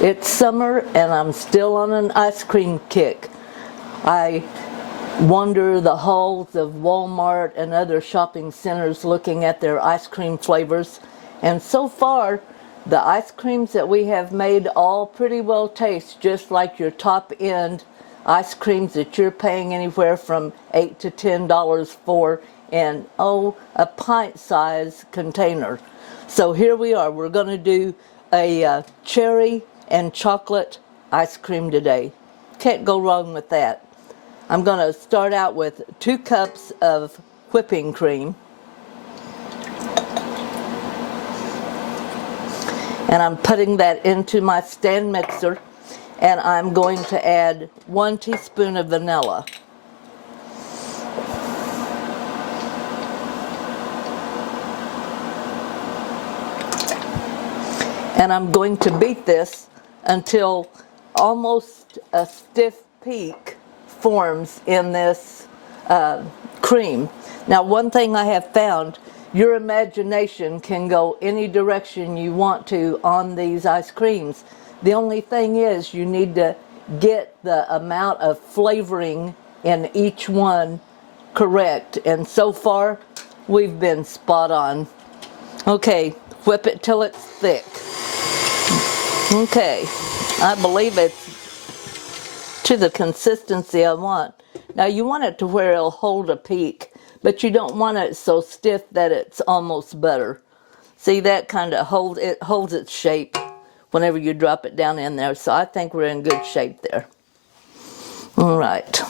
It's summer and I'm still on an ice cream kick. I wander the halls of Walmart and other shopping centers looking at their ice cream flavors, and so far the ice creams that we have made all pretty well taste just like your top end ice creams that you're paying anywhere from $8 to $10 for in a pint size container. So here we are. We're going to do a cherry and chocolate ice cream today. Can't go wrong with that. I'm going to start out with 2 cups of whipping cream. And I'm putting that into my stand mixer, and I'm going to add 1 teaspoon of vanilla. And I'm going to beat this until almost a stiff peak forms in this cream. Now, one thing I have found, your imagination can go any direction you want to on these ice creams. The only thing is you need to get the amount of flavoring in each one correct. And so far, we've been spot on. Okay, whip it till it's thick. Okay, I believe it's to the consistency I want. Now you want it to where it'll hold a peak, but you don't want it so stiff that it's almost butter. See, that kind of holds its shape whenever you drop it down in there. So I think we're in good shape there. All right.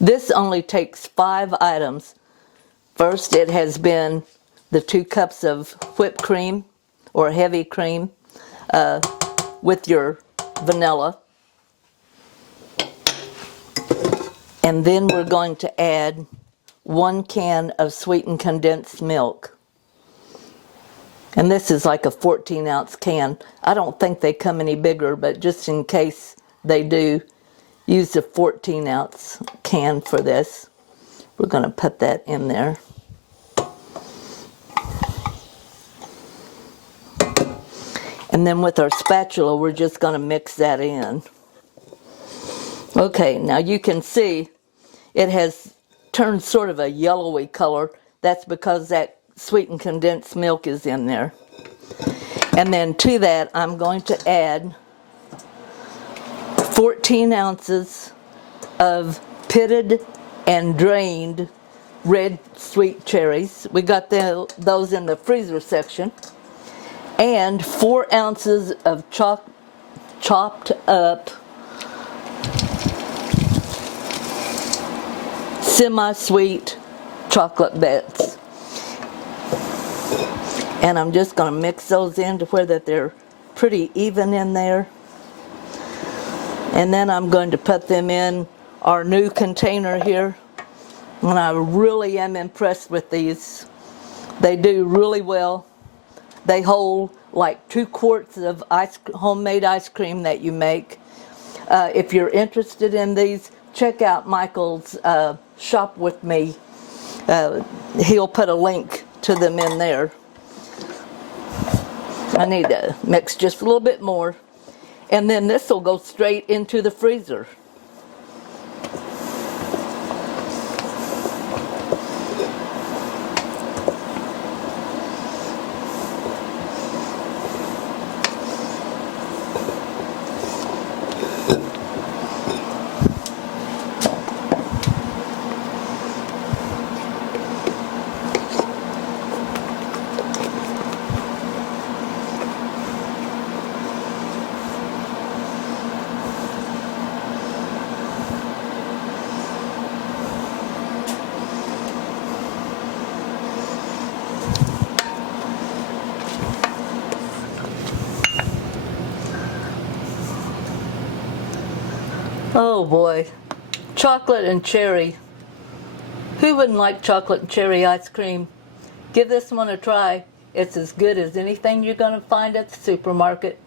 This only takes 5 items. First, it has been the 2 cups of whipped cream or heavy cream with your vanilla. And then we're going to add 1 can of sweetened condensed milk. And this is like a 14-ounce can. I don't think they come any bigger, but just in case they do, use a 14-ounce can for this. We're going to put that in there. And then with our spatula, we're just going to mix that in. Okay, now you can see it has turned sort of a yellowy color. That's because that sweetened condensed milk is in there. And then to that, I'm going to add 14 ounces of pitted and drained red sweet cherries. We got those in the freezer section. And 4 ounces of chopped up semi-sweet chocolate bits. And I'm just going to mix those in to where that they're pretty even in there. And then I'm going to put them in our new container here. And I really am impressed with these. They do really well. They hold like 2 quarts of homemade ice cream that you make. If you're interested in these, check out Michael's Shop With Me. He'll put a link to them in there. I need to mix just a little bit more. And then this will go straight into the freezer. Oh boy, chocolate and cherry. Who wouldn't like chocolate and cherry ice cream? Give this one a try. It's as good as anything you're going to find at the supermarket.